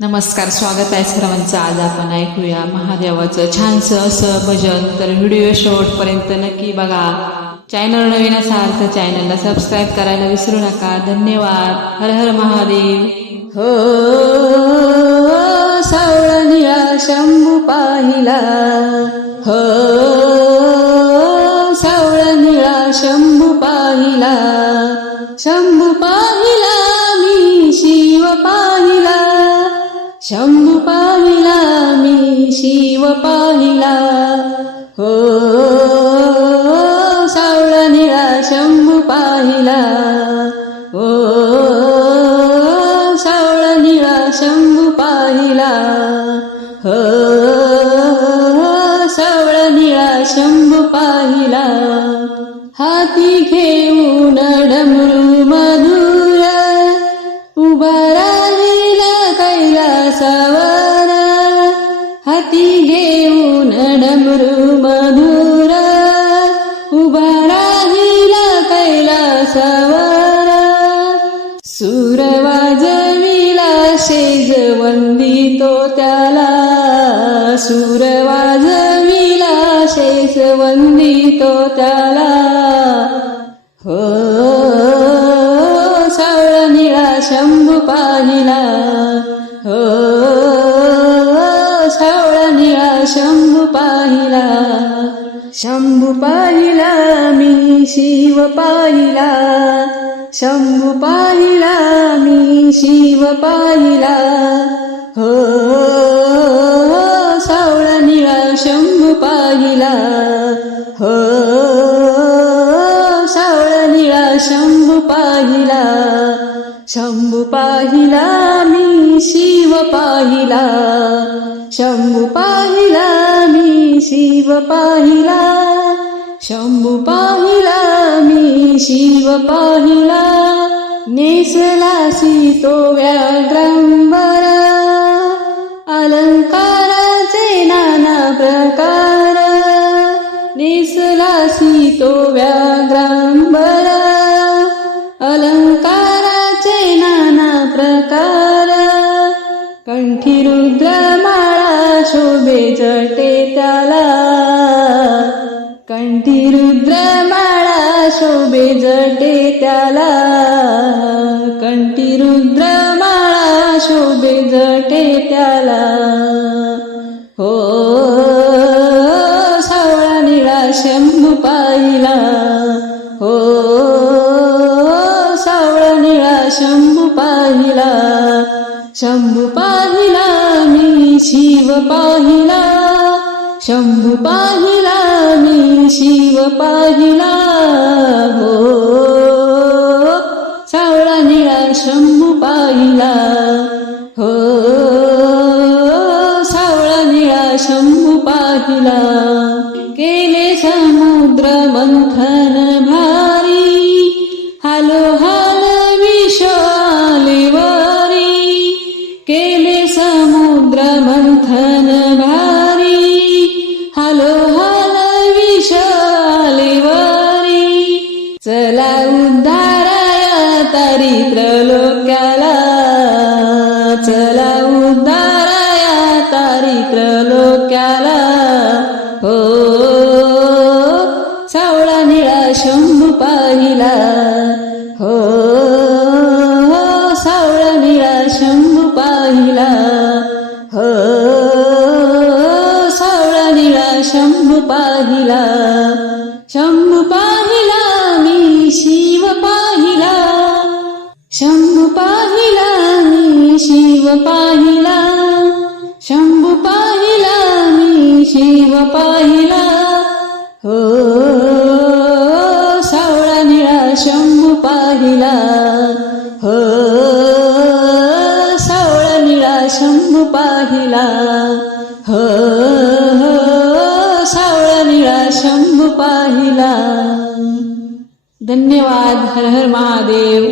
नमस्कार स्वागत आहे सर्वांचं. आज आपण ऐकूया महादेवाचं छानसं असं भजन. तर व्हिडिओ शेवटपर्यंत नक्की बघा. चॅनल नवीन असाल तर चॅनलला सबस्क्राईब करायला विसरू नका. धन्यवाद. हर हर महादेव. हो सावळनिया शंभू पाहिला. शंभू पाहिला मी शिव पाहिला. हो सावळा निळा शंभू पाहिला. हो सावळा निळा शंभू पाहिला. हो सावळा निळा शंभू पाहिला. वंदितो त्याला. सूर वाजविला शेज वंदितो त्याला. हो सावळ निळा शंभू पाहिला हो सावळ निळा शंभू पाहिला शंभू पाहिला मी शिव पाहिला शंभू पाहिला शिव पाहिला. हो, हो, हो सावळा निळा शंभू पाहिला. हो, हो सावळा निळा शंभू पाहिला. शंभू पाहिला मी शिव पाहिला. शंभू पाहिला मी शिव पाहिला. शंभू पाहिला मी शिव पाहिला नेसलासी तो व्याघ्रांबर अलंकाराचे नाना प्रकार. नेसलासी तो व्याघ्रांबर अलंकाराचे नाना प्रकार. कंठी रुद्रमाळा शोभे जटे त्याला कंठी रुद्रमाळा शोभे जटे त्याला. कंठी रुद्रमाळा शोभे जटे त्याला. हो सावळा निळा शंभू पाहिला. शंभू पाहिला मी शिव पाहिला हो. सावळा निळा शंभू पाहिला हो. सावळा निळा शंभू पाहिला. केले समुद्र मंथन चला उद्धाराया तारित्र लोक्याला चला उद्धाराया तारित्र लोक्याला हो सावळा निळा शंभू पाहिला. हो सावळा निळा शंभू पाहिला. हो सावळा निळा शंभू पाहिला. शंभू पाहिला शंभू पाहिला मी शिव पाहिला. हो सावळा निळा शंभू पाहिला. हो सावळा निळा शंभू पाहिला. हो सावळा निळा शंभू पाहिला. धन्यवाद हर हर महादेव.